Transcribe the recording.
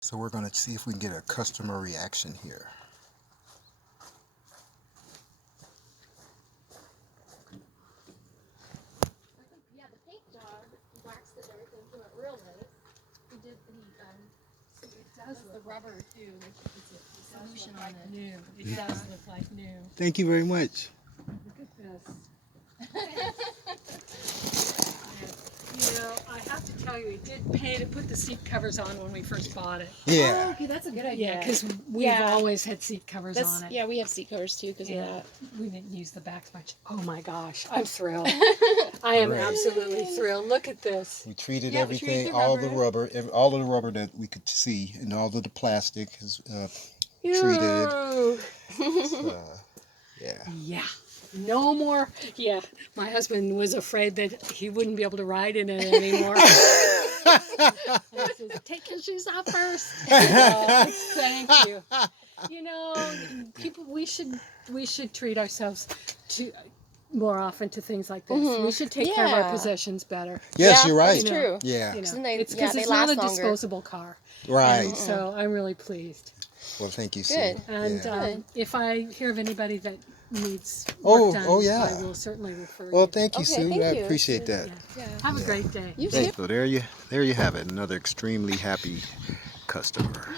So we're going to see if we can get a customer reaction here. Yeah, the paint job waxed it and everything came out real nice. He did it does the rubber too. It's a solution on it. New. It does look like new. Thank you very much. Look at this. You know, I have to tell you, it did pay to put the seat covers on when we first bought it. Yeah. Oh, okay, that's a good idea. Yeah, because we've always had seat covers on it. Yeah, we have seat covers too because of that. We didn't use the backs much. Oh my gosh, I'm thrilled. I am absolutely thrilled. Look at this. We treated Yeah, we everything, treated the all rubber. all of the rubber that we could see, and all of the plastic is treated. Yeah. Yeah. No more. Yeah. My husband was afraid that he wouldn't be able to ride in it anymore. I said, take your shoes off first. Thank you. You know, people, we should treat ourselves to more often to things like this. We should take care of our possessions better. Yes, you're right. That's true. Yeah. You know, It's because they it's last not a longer. disposable car. Right. And so I'm really pleased. Well, thank you, Sue. Good. And Yeah. if I hear of anybody that needs Oh, work done, oh, yeah. I will certainly refer Well, you. thank you, Okay, Sue. thank I you. appreciate that. Yeah. Have a great day. You too. So there you have it. Another extremely happy customer.